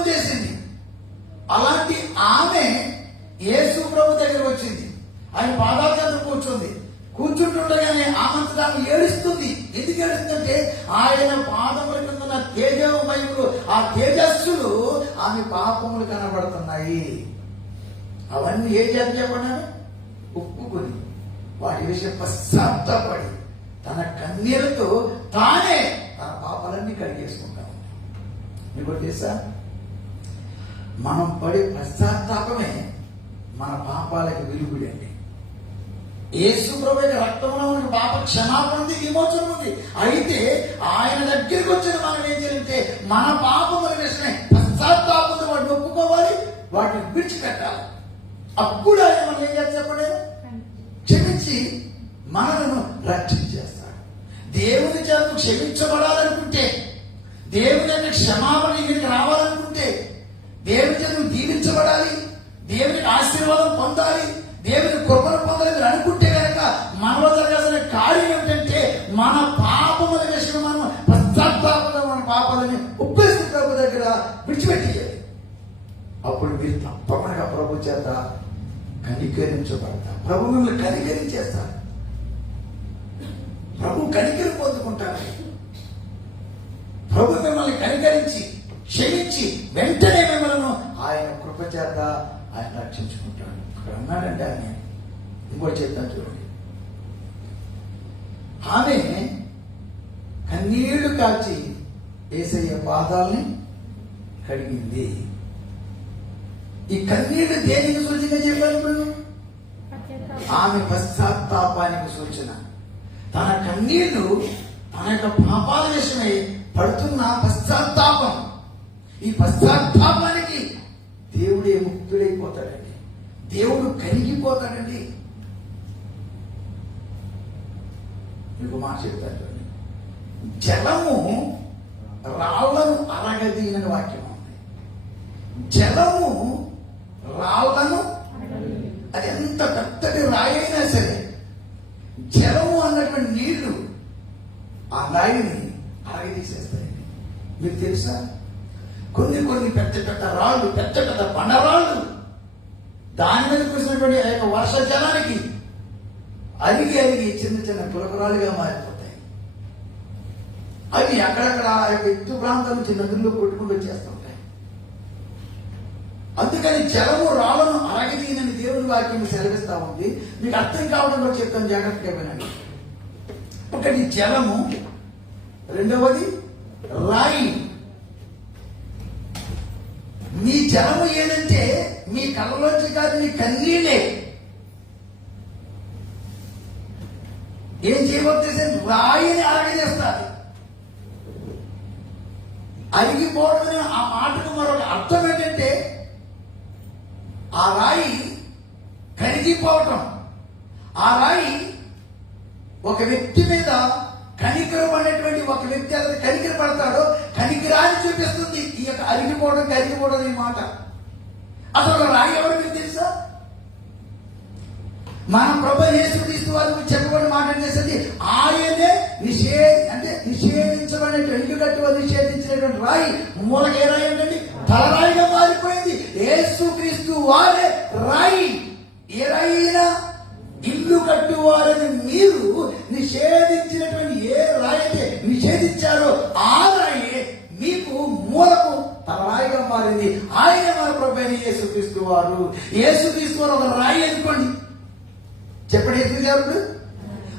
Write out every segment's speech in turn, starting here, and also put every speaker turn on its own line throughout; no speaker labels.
పాపం చేసింది. అలాంటి ఆమె యేసు ప్రభు దగ్గర వచ్చింది. ఆయన పాదాల చెంత కూర్చుంది. కూర్చుంటుండగానే ఆమె ఏడుస్తుంది. ఎందుకు ఏడుస్తుందంటే ఆయన పాదముల కింద ఉన్న తేజమయములు ఆ తేజస్సులు ఆమె పాపములు కనబడుతున్నాయి. అవన్నీ ఏ జాతి చెప్పన్నాడు ఒప్పుకొని. వాటి విషయం పశ్చాత్తాపడి తన కన్నీళ్ళతో తానే తన పాపాలన్నీ కడిగేసుకుంటా ఉన్నాడు. నీకు తెలుసా? మనం పడే పశ్చాత్తాపమే మన పాపాలకు విరుగుడి అండి. యేసు ప్రభు రక్తంలో ఉన్న పాప క్షమాపణ ఉంది విమోచన ఉంది. అయితే ఆయన దగ్గరికి వచ్చిన మనం ఏం చేయాలంటే మన పాపముల విషయమే పశ్చాత్తాపంతో వాటిని ఒప్పుకోవాలి వాటిని విడిచిపెట్టాలి. అప్పుడు ఆయన మనం ఏం చేయాలి చెప్పండి? క్షమించి మనలను రక్షించేస్తాడు. దేవుని చేత క్షమించబడాలనుకుంటే దేవుని యొక్క క్షమాపణ ఇక్కడికి రావాలి. దేవుని చేత దీవించబడాలి. దేవుని ఆశీర్వాదం పొందాలి. దేవుని కృపను పొందాలి. మీరు అనుకుంటే కనుక మనలో జరగాల్సిన కార్యం ఏమిటంటే మన పాపముల విషయం మనం పశ్చాత్తాపంలో మన పాపాలని ఉప్పేసి ప్రభు దగ్గర విడిచిపెట్టేయాలి అప్పుడు మీరు తప్పకుండా ప్రభు చేత కనికరించబడతారు. ప్రభు మిమ్మల్ని కనికరించేస్తారు. ప్రభు కనికరి పొందుకుంటారు. ప్రభు మిమ్మల్ని కనికరించి క్షమించి వెంటనే కృప చేత ఆయన రక్షించుకుంటాడు. ఇక్కడ అన్నాడంటే ఆయన. ఇంకోటి చెప్తాను చూడండి. ఆమె కన్నీళ్ళు కాల్చి ఏసయ్య పాదాలని కడిగింది. ఈ కన్నీళ్ళు దేనికి సూచన చెప్పాలి ఇప్పుడు? ఆమె పశ్చాత్తాపానికి సూచన. తన కన్నీళ్ళు తన యొక్క పాపాల విషయమై పడుతున్న పశ్చాత్తాపం. ఈ పశ్చాత్తాపం దేవుడే ముక్తుడైపోతాడండి. దేవుడు కరిగిపోతాడండి. మీకు మాట చెప్తాను జలము రాళ్ళను అరగదీనని వాక్యం ఉంది. జలము రాళ్ళను అది ఎంత పెద్దది రాయైనా సరే జలము అన్నటువంటి నీళ్ళు ఆ రాయిని అరగదీసేస్తాయి మీకు తెలుసా? కొన్ని కొన్ని పెద్ద పెద్ద రాళ్ళు పెద్ద పెద్ద బండరాళ్ళు. దాని మీద కురిసినటువంటి ఆ యొక్క వర్ష జలానికి అరిగి అరిగి చిన్న చిన్న పులకరాలుగా మారిపోతాయి. అవి అక్కడక్కడ ఆ యొక్క ఎత్తు ప్రాంతం నుంచి నదుల్లో కొట్టుకుంటూ వచ్చేస్తుంటాయి. అందుకని జలము రాళ్ళను అరగదీనని దేవుని వాక్యం సెలవిస్తా ఉంది. మీకు అర్థం కావడంలో చెప్తాను జాగ్రత్తగా వినండి. ఒకటి జలము రెండవది రాయి. మీ జలము ఏదంటే మీ కళ్ళలోంచి కాదు మీ కన్నీళ్ళే. ఏం చేయబోతే రాయిని అరగజేస్తారు అరిగిపోవడం ఆ మాటకు మరొక అర్థం ఏంటంటే ఆ రాయి కరిగిపోవటం. ఆ రాయి ఒక వ్యక్తి మీద కనికరం అనేటువంటి ఒక వ్యక్తి అతను కనికర పడతాడో కనికరాన్ని చూపిస్తుంది. ఈ యొక్క అరిగిపోవడం కరిగిపోవడం ఈ మాట. అసలు ఒక రాయి ఎవరు మీకు తెలుసా? మన ప్రభు యేసుక్రీస్తు వారు చెప్పబడిన మాట ఏం ఆయనే నిషే అంటే నిషేధించబడినటువంటి కట్టువ నిషేధించినటువంటి రాయి మూలకి ఏ రాయి అంటే తలరాయిగా మారిపోయింది. యేసుక్రీస్తు వారే రాయి. ఏ రాయి అయినా ఇల్లు కట్టువారని మీరు నిషేధించినటువంటి మారింది ఆయన మన ప్రభు యేసుక్రీస్తు వారు. యేసుక్రీస్తు వారు ఒక రాయి అనుకోండి. చెప్పండి ఎందుకు గారు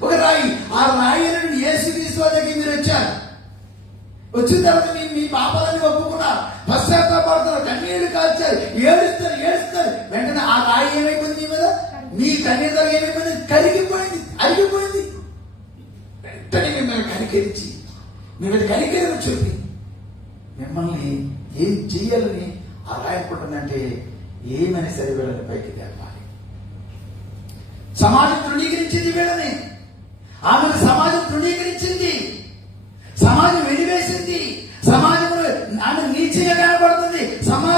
ఒక రాయి. ఆ రాయి అని యేసుక్రీస్తు వారి దగ్గర మీరు వచ్చారు. వచ్చిన తర్వాత మీ మీ పాపాలని ఒప్పుకున్నారు. పశ్చాత్తాపడతారు కన్నీళ్ళు కాల్చారు. ఏడుస్తారు ఏడుస్తారు. వెంటనే ఆ రాయి ఏమైపోయింది నీ మీద? మీ కన్నీళ్ళ ఏమైపోయింది? కరిగిపోయింది. అరిగిపోయింది. వెంటనే మిమ్మల్ని కనికరించి మీ మీద కనికరిని మిమ్మల్ని ఏం చెయ్యాలని ఆ రాయి అనుకుంటుందంటే ఏమని సరే వీళ్ళని పైకి తెలపాలి సమాజం తృణీకరించింది వీళ్ళని. ఆమెను సమాజం తృణీకరించింది. సమాజం వెలివేసింది. సమాజంలో ఆమె నీచిగా కనబడుతుంది. సమాజం